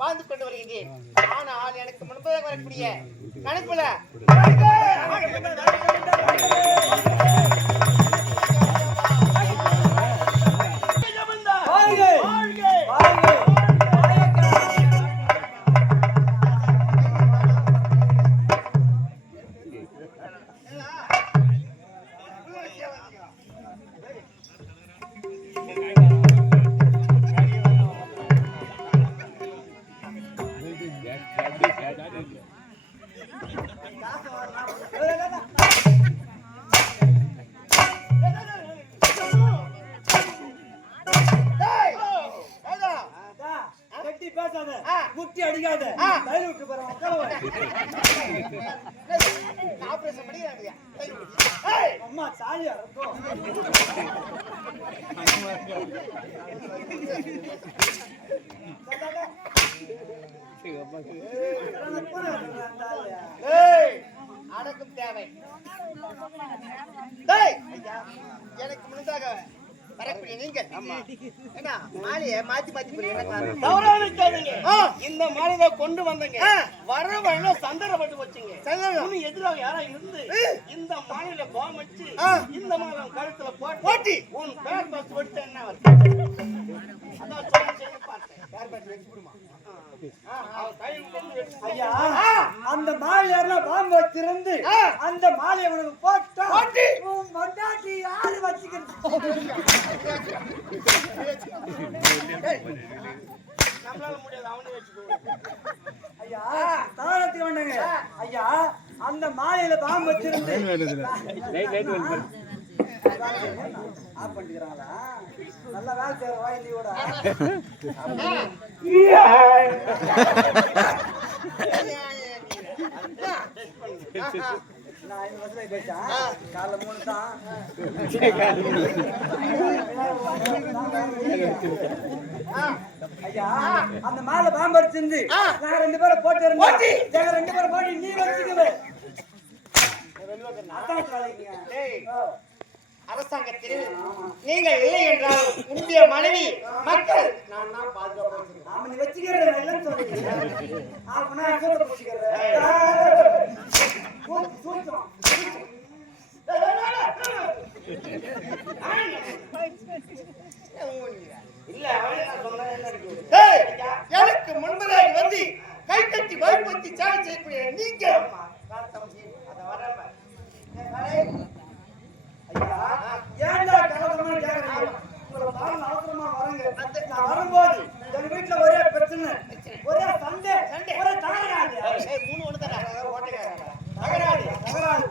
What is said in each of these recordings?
வாழ்ந்து கொண்டு வருகின்றேன். ஆனால் எனக்கு முன்பதாக வரக்கூடிய கணக்குல அம்மா சாலியா இருக்கும் ஏய், தேவை எனக்கு முன்னதாக வரக்கூடிய நீங்க என்ன மாலையை மாத்தி மாத்தி. இந்த மாலையை கொண்டு வந்தங்க. வர வழியில சந்தர்ப்பட்டு வச்சுங்க. இன்னும் எதிராக யாரா இருந்து இந்த மாலையில பாம் வச்சு. இந்த மாலை கழுத்துல போட்டு போட்டி. உன் பேர் பஸ் என்ன பார்த்தேன் யார் பாத்து வச்சு விடுமா? ஐயா அந்த மாலை யாரெல்லாம் பாம்பு வச்சிருந்து. அந்த மாலையை உனக்கு போட்டா மண்டாட்டி யாரு வச்சுக்கிறது நம்மளால முடியாது அவனே வச்சுக்கோ. ஐயா தாராளத்துக்கு வேண்டாங்க ஐயா அந்த மாலையில பாம்பு வச்சிருந்து ஆஃப் பண்ணிக்கிறாங்களா? நான் அந்த மாலை பாம்பு வச்சிருந்து நாங்க ரெண்டு பேரும் போட்டு நாங்க ரெண்டு பேரும் போட்டு நீ வச்சுக்கவே. அரசாங்கத்தில் நீங்கள் இல்லை என்றால் உன்னுடைய மனைவி மக்கள். நான் தான் பாதுகாப்பு சூத்திரம். இல்ல எனக்கு முன்பதாக வந்து கை கட்டி வைப்பத்தி சேவை செய்யக்கூடிய நீங்க. ஐயா, ஏன்டா கலவரமா கேக்குறீங்க? உங்களை பாருங்க, அவசரமா வரேங்க. நான் வரும்போது எங்க வீட்டுல ஒரே பிரச்சனை ஒரே சண்டை ஒரே தகராறு மூணு ஒண்ணு தானே தகராறு தகராறு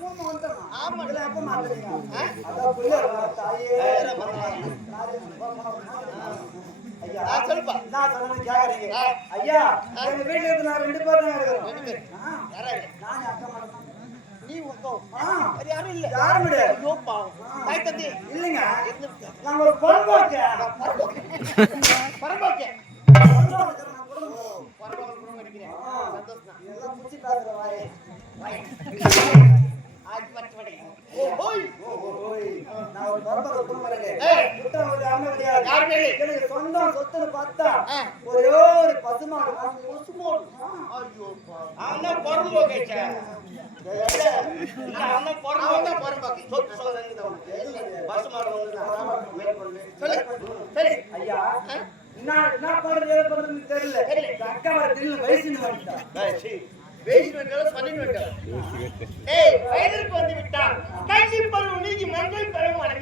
மூணு வந்துட்டோம். ஆமா. இதுல எப்ப மாத்துறீங்க? அதான் தாயே. ஐயா, ஆ, சொல்லுப்பா. நான் சொல்றது கேக்குறீங்க. ஆ. ஐயா, எங்க வீட்டுல இருந்து நான் ரெண்டு பேரும் தான் இருக்கிறோம். நானும் அக்கா. நீ வேற யாரும் இல்ல. யாரும் கிடையாது. ஐயோ பாவம். தாய் தந்தை. இல்லைங்க. நாங்க ஒரு பரம்போக்கே பரம்போக்கு குடும்பம் இருக்கிறேன் சந்தோஷம் தான். எல்லாம் முடிச்சு பேசுற வாயே. ஆதி பட்டு சரி ஐயா என்ன பண்றது தெரியல அக்கா வர வந்துட்டா வயதிற்கு வந்து கல்வி பருவம் நீதி பருவம் நான்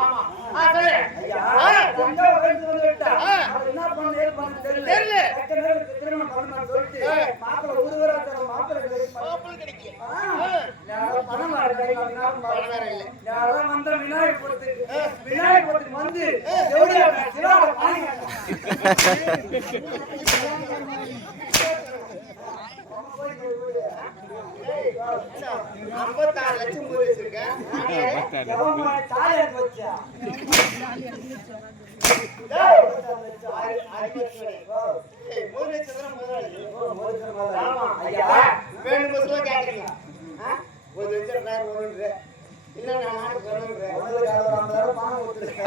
ஆமா. தெரியல. திருமணம் பண்ணணும்னு சொல்லிட்டு. மாப்பிள்ளை ஊருவரா தர மாப்பிள்ளை கிடையாது மாப்பிள்ளை. யாரோ பணம் வேற கையில இருந்தாலும் பணம் வேற இல்ல. யாரோ வந்த விநாயகபுரத்துக்கு விநாயகபுரத்துக்கு வந்து எவ்வளோ ஐம்பத்தாறு லட்சம் போய் வச்சிருக்கேன். எவமா தாலி வச்சா ஆறு- ஆறு லட்சம். ஏய், மூணு லட்சம் தானே முதலாளி. ஆமா. ஐயா வேணும் பஸ்ல கேக்குறீங்க ஆ? ஒரு லட்சம் ரெண்டாயிரம் வரும்ன்ற. இல்ல நான் நாளைக்கு வரும்ன்ற. முதல்ல காலம் ஐம்பது ரூபாய் பணம் கொடுத்துருக்கேன்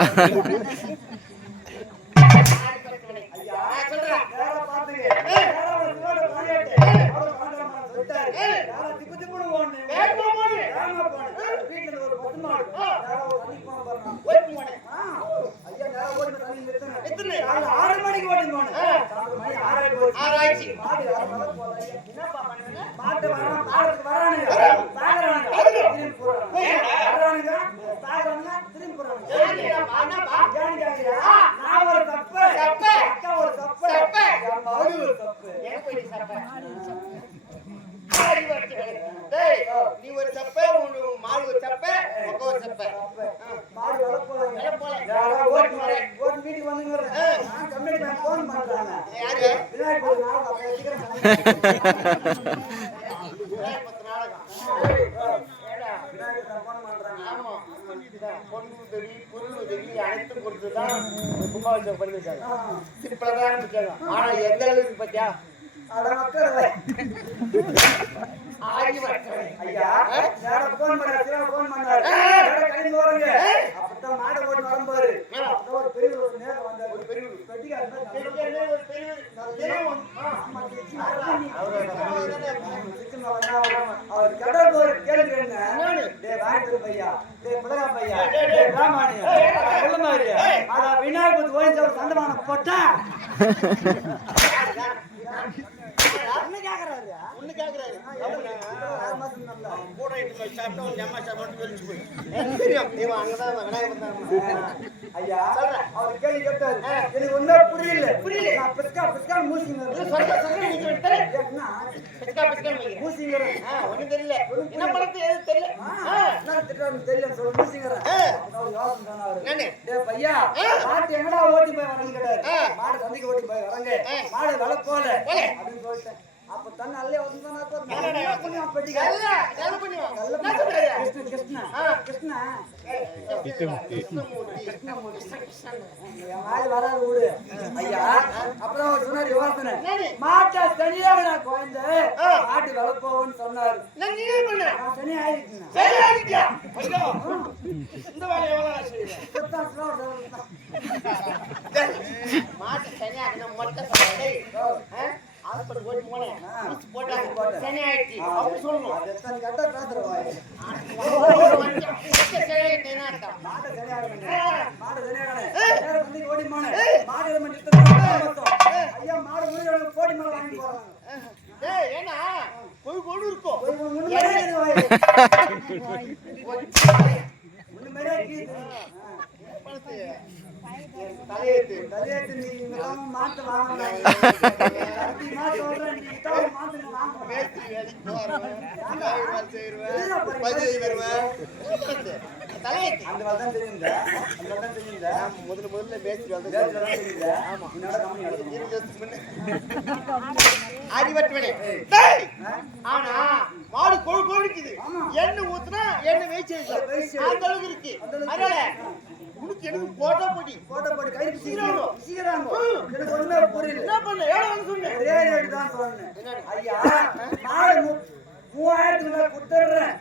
ஆறு பத்து மணி. ஆ, சொல்றேன். நேரா பாத்துங்க நேரா ஒரு சிவாட பாடியாட்டு அவர் பாண்டவன் சொல்லிட்டாரு நேரா திப்பு திப்புன்னு ஓடுனு வேகமா போடு. வேகமா போனேன் வீட்டுல ஒரு பத்து மாடு நேரா ஒரு தண்ணி போன பாருங்க ஓடி போனேன். ஆ, ஐயா நேரா ஓடி போய் தண்ணி நிறுத்தினேன். எத்தனை? காலைல ஆறு மணிக்கு ஓடி போனேன் சாயந்தரம் மணி ஆறு ஆகி போச்சு. ஆறு ஆயிடுச்சு. மாடு யாரும் வர போல ஐயா. என்னப்பா பண்ணுங்க? மாட்டு வரான், தாரத்துக்கு வரானுங்க. தாக்குறானுங்க. திரும்பி போறானுங்க. வர்றானுங்க, தாக்குறானுங்க, திரும்பி போறானுங்க. என்னப்பா, என்னப்பா? ஏன்னு கேக்குறியா? நான் ஒரு தப்பு. தப்பு. அக்கா ஒரு தப்பு. தப்பு. என் மகன் ஒரு தப்பு. ஏன் போய் நீ ஒரு சப்ப மாடு ஒரு சப்ப ஒரு சப்ப. மாடு போல. ஓட்டு வீட்டுக்கு பேங்க் ஃபோன் பண்றாங்க. யாரு? விநாயகர் ஆனா எந்த அளவுக்கு பாத்தியா? அட அவர் கடல் ஒரு கேள்வி என்ன டேய் வாங்கிட்டு பையா புலகா பையா ராமானியா அட விநாயகர் ஓய்ஞ்ச ஒரு சண்டமான போட்டா என்ன கேக்குறாரு ஒண்ணு கேக்குறாரு. கூட இட்டு சாப்பிட்டா ஒரு ஜம்மா சாப்பிட்டு வெளிச்சு போய். தெரியும். இவன் அங்கதான் விநாயகர். ஐயா அவர் கேள்வி கேட்டாரு எனக்கு ஒண்ணுமே புரியல புரியல பிஸ்கா பிஸ்கா மூசிங்க சொல்ல சொல்ல நீங்க. என்ன பிஸ்கா தெரியல. என்ன எது தெரியல. என்ன திட்டம் தெரியல சொல்ல சொன்னாரு என்னன்னு? டேய் பையா மாட்டு எங்கடா ஓட்டி போய் வரேன்னு கேட்டாரு. மாடு சந்தைக்கு ஓட்டி போய் வரங்க. மாடு வள போல சொல்லிட்டேன் அப்ப தன்னை அல்லே வந்து சொல்றாரு? கிருஷ்ண கிருஷ்ண ஆ. கிருஷ்ண கிருஷ்ணமூர்த்தி. என் வாய் வராது விடு ஐயா அப்புறம் அவர் சொன்னாரு யோசனை என்னது? மாட்டை தனியா விடா குழந்தை ஆ. மாட்டு வளர்ப்போன்னு சொன்னாரு நான் நீயே பண்ணு. நான் தனியா ஆயிட்டேன் சரி, ஆகிட்டியா? ஐயோ. இந்த வேலையை எவ்வளவு? சுத்தம் சுத்தம் சுத்தம். மாட்டு சனியாக்குனா மொட்டை சொல்றேன். டேய், ஆ? ஹாஸ்பிட்டல் போட்டு போனேன். போட்டாங்க. சனி ஆயிடுச்சு. அப்படி சொல்லணும். அது எத்தனை கட்டா பேசுற வாய் மொட்டை சரியாயிட்டேன்னா அர்த்தம். மாட்டை நேரா சந்தைக்கு ஓடி போனேன் மாடு நம்ம நிறுத்தணும் மாடு முடிஞ்ச கோடி மேல வாங்கி போறாங்க வேலைக்கு போறவன். காய் வேலை செய்றவன். பதிவு வருவன். பணத்து. தலையெழுத்து. முதல்ல முதல்ல அடிபட்டு ஆனா மாடு கொழு கொழு இருக்குது எண்ணெய் ஊத்துனா எண்ணெய் வெயிச்சு அந்த அளவுக்கு இருக்கு அதனால உனக்கு எனக்கு போட்டோ போட்டி போட்டோ போட்டு கை சீக்கிரம். சீக்கிரம் எனக்கு ஒண்ணுமே புரியல. என்ன பண்ண? எவ்வளவு சொன்னேன் ஒரே ரேட்டு தான் சொன்னேன் ஐயா மு- மூவாயிரத்துக்கு மேல கொடுத்துடுறேன்.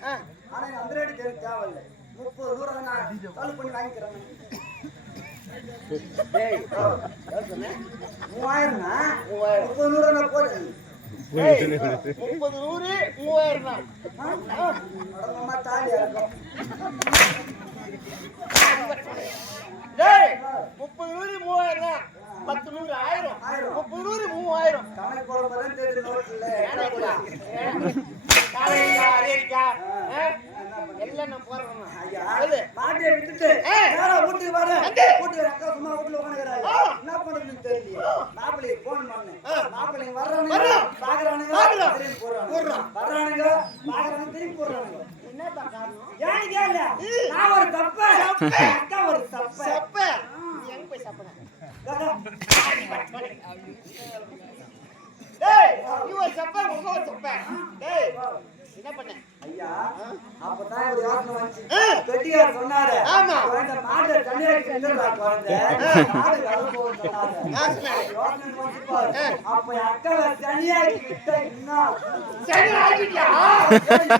ஆனா அந்த ரேட்டு எனக்கு தேவையில்ல. முப்பது தூரம் நான் தள்ளு பண்ணி வாங்கிக்கிறேன். மூவாயிரம்னா மூவாயிரம். முப்பது நூறு நான் முப்பது நூறு மூவாயிரம் தான் டேய் முப்பது நூறு மூவாயிரம் பத்து நூறு ஆயிரம். முப்பது நூறு மூவாயிரம் எல்லாம் நான் சொல்லு. மாட்டியை விட்டுட்டு வீட்டுக்கு எங்க? வீட்டுக்கு அக்கா சும்மா வீட்டுல உட்காந்துக்கிறாங்க. என்ன பண்றதுன்னு தெரியல மாப்பிள்ளைக்கு போன் பண்ணு ஆ. மாப்பிள்ளைங்க வர்றானுங்க வர்றான். பாக்குறானுங்க பாக்குறான். திரும்பி போடுறானுங்க போடுறான். வர்றானுங்க பாக்குறானுங்க திரும்பி போடுறானுங்க என்னப்பா காரணம் ஏன்னு கேளு? நான் ஒரு தப்ப அக்கா ஒரு தப்ப எங்க போய் டேய் நீ ஒரு சப்ப உங்க ஒரு சப்ப டேய் என்ன பண்ண? ஐயா அப்பதான் ஒரு யோசனை வந்துச்சு. ஆ. பெட்டியார் சொன்னாரு ஆமா. இந்த மாட்டை தனியாருக்கு இல்லடா குழந்தை. மாடு கலந்து போகுதுன்னு சொன்னாரு. நான் சொன்னேன். யோசனை வந்துச்சு பாரு. அப்ப என் அக்காவை தனியாக்கி விட்டா என்ன ஆகும்? சரி ஆகிட்டியா ஏய்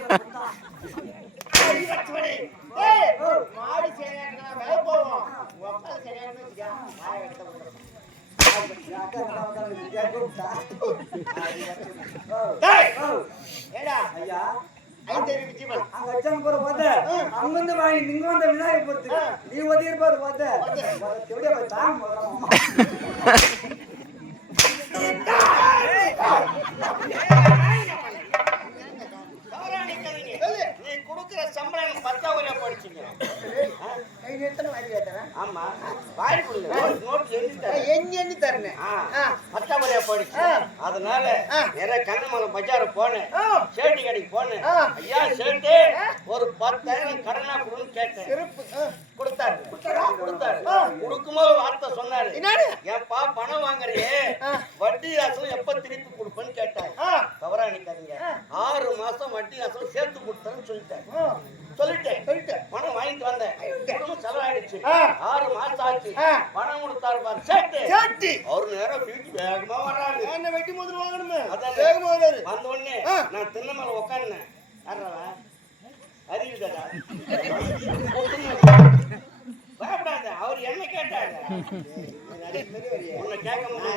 மாடு சரியாக்கனா வேலை போவோம் உக்கால வச்சுக்க வாய ஏடா ஐயா அங்கிருந்து வாங்கி நீங்க வந்த விநாயகர் பொறுத்து நீ ஒதிய பாரு தாங்க ஆ, பத்தாவதுல போயிடுச்சு. அதனால. நிறைய கண்ணமலம் பஜார் போனேன். சேட்டி கடைக்கு போனேன். ஐயா சேட்டு ஒரு பத்தாயிரம் கடனா கொடுன்னு கேட்டேன். கொடுத்தாரு கொடுத்தாரு. கொடுக்கும்போது வார்த்தை சொன்னாரு? ஏன்பா பணம் வாங்குறியே. வட்டி அசல் எப்ப திருப்பி கொடுப்பேன்னு கேட்டாரு. தவறா நினைக்காதீங்க. ஆறு மாசம் வட்டி அசல் சேர்த்து கொடுத்தேன்னு சொல்லிட்டேன் ஆ. சொல்லிட்டேன். சொல்லிட்டேன். பணம் வாங்கிட்டு வந்தேன். குடும்பம் செலவாயிடுச்சு. ஆறு மாசம் ஆச்சு. பணம் கொடுத்தாரு பாரு. சேட்டு. சேட்டி. அவரு நேரம் வீட்டு வேகமா வர்றாரு. என்ன வெட்டி முதல் வாங்கணுமே? அதான். வேகமா வராரு வந்த உடனே. நான் திண்ணை மேல உட்கார்ந்தேன் யாரா அறிவுதடா பயப்படாத. அவர் என்ன கேட்டாரு. உன்னை கேட்க முடியுமா?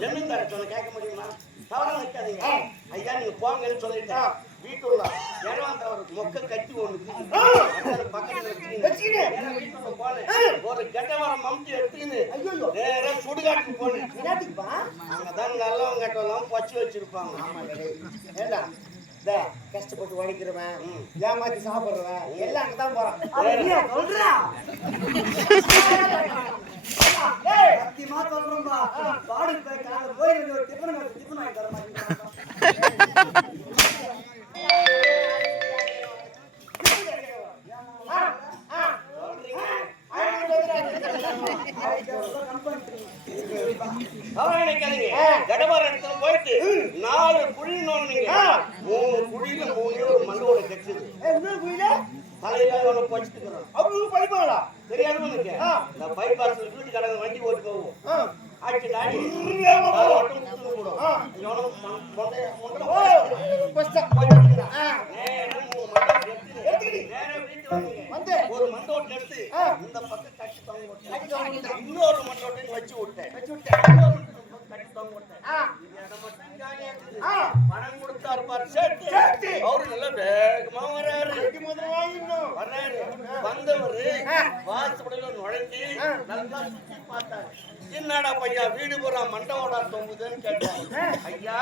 ஜமீன்தார சொன்ன கேட்க முடியுமா? தவறா நிற்காதீங்க ஐயா நீங்க போங்கன்னு சொல்லிட்டேன். மொக்க கட்டி ஒண்ணு பக்கத்துல. ஒரு கெட்ட மரம் மம்டி எடுத்துக்கின்னு நேரா சுடுகாட்டுக்கு போனேன் அங்கதான் நல்லவங்க கெட்டவெல்லாம் பச்சு வச்சிருப்பாங்க ஏண்டா? டேய், கஷ்டப்பட்டு உழைக்கிறவன் ஏமாத்தி சாப்பிடுறவன் எல்லாம் அங்கதான் போறான். சொல்றா டேய், சத்தியமா சொல்றேன்பா பாடு போய் காலைல போய் ரெண்டு ஒரு டிஃபன் வாங்கி டிஃபன் வாங்கி தர மாட்டேங்கிறாங்க ஆ, ஆ. அவங்க சொல்றாங்க. அவன் நினைக்காதீங்க கடபார இடத்துல போயிட்டு நாலு குழி நோண்டுங்க மூணு குழியில மூணு ஒரு மண்டோட கட்டுது ஏய், இன்னொரு குயிலா? தலையில ஒண்ணு பச்சுட்டுக்கிறோம் அவங்க படிப்பாங்களா தெரியாது உனக்கு ஆ. இந்த பைபாஸ் வீட்டு கடங்க வண்டி ஓட்டி போவோம் ஆ. ஆச்சு டாடி வேகமா போகும். ஓட்டம் முத்துன்னு போடும். ஆ. இவனும் மண்- மொட்டைய- மொட்டையில ஓ, பச்சுட்டு கஷ்டம். பச்சுட்டுக்கிறான். ஆ. நேரா மூணு மண்டோட எடுத்து எடுத்துக்கிட்டு. நேரா வீட்டுக்கு வந்துங்க. வந்து. ஒரு மண்டோட்ட எடுத்து. இந்த பக்கம் கட்டி. இன்னொரு மண்டோட்டையும் வச்சு விட்டேன் வச்சு விட்டேன். பணம் கொடுத்தாரு பாரு சேட்டு. சேட்டு. அவரு நல்லா வேகமா வர்றாரு. வர்றாரு. வந்தவரு. வாசப்படியில நுழைஞ்சு. நல்லா சுத்தி பார்த்தாரு. என்னடா பையா வீடு பூரா மண்டவோட தொங்குதுன்னு கேட்டாரு ஐயா.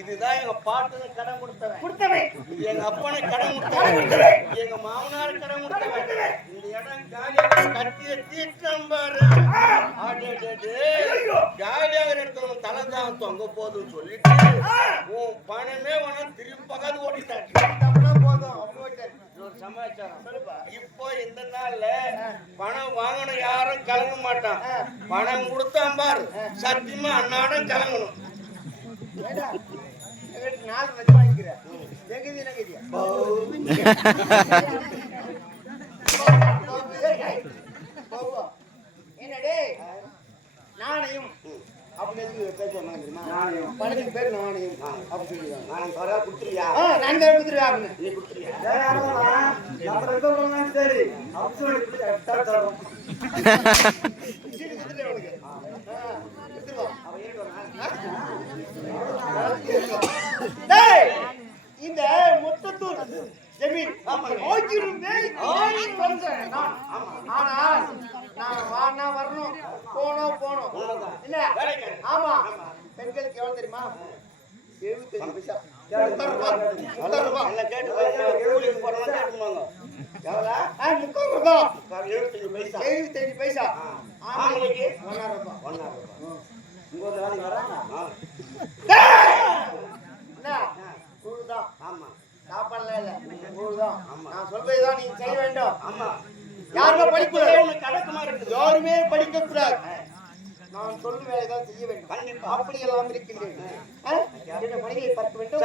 இதுதான் எங்க பாட்டுன்னு கடன் கொடுத்தவன் கொடுத்தவன். எங்க அப்பனை கடன் கொடுத்தவன் எங்க மாமனார் கடன் கொடுத்தவன் இந்த இடம் காலியாக கட்டிய தீட்டம் பாரு ஆடேடேடே. உன் தலை தான் தொங்க போதுன்னு சொல்லிட்டு உன் பணமே வேணாம் திரும்பி பக்காது ஓடிட்டாரு. சமாச்சாரம். இப்போ இந்த நாள்ல பணம் வாங்கணும் யாரும் கலங்க மாட்டான். பணம் கொடுத்தான் பாரு. சத்தியமா அன்னாடம் கலங்கணும். நாலு லட்சம் வாங்கிக்கிற. எங்கது என்னங்கதியா? ஏய், ஏய், போவா. என்ன டேய்? நாணயம். அப்படின்னு பேர் சொன்னாங்க தெரியுமா? பணத்துக்கு பேர் அப்படி நான் தவறா கொடுத்துருவியா ஆ, நான் தான் கொடுத்துருவேன் அப்படின்னு. நீ கொடுத்துருவியா ஏய், அவ்வளவுதான். சரி அவசரம் இப்படி கரெக்டா தரும் இந்த முட்டத்தூர் ஜமீன் ஆயிரம் வந்தேன் நான். ஆனால் நான் வானா வரணும். போனோம் போனோம். என்ன ஆமா. பெண்களுக்கு எவ்வளவு தெரியுமா? எழுபத்தஞ்சு பைசா. கூலிக்கு போறவங்க கேட்டுக்குவாங்க. எவ்வளோ? ஆ, முப்பது ரூபா எழுபத்தஞ்சு பைசா. எழுபத்தஞ்சு பைசா ஆம்பளைக்கு? ஒன்னாயிரம் ரூபாய் ஒண்ணா ரூபா. இங்க ஒரு வேலைக்கு வராங்க ஆ, என்ன கூழுதான் ஆமா சாப்பாடுலாம் இல்ல. கூழுதான் நான் சொல்றதுதான் நீங்க செய்ய வேண்டும். ஆமா. யாருமே இருக்குது. யாருமே படிக்க கூடாது நான் சொல்லும் வேலைதான் செய்ய வேண்டும். அப்படி எல்லாம் இருக்கின்றேன்? என்னுடைய மனைவியை பார்க்க வேண்டும்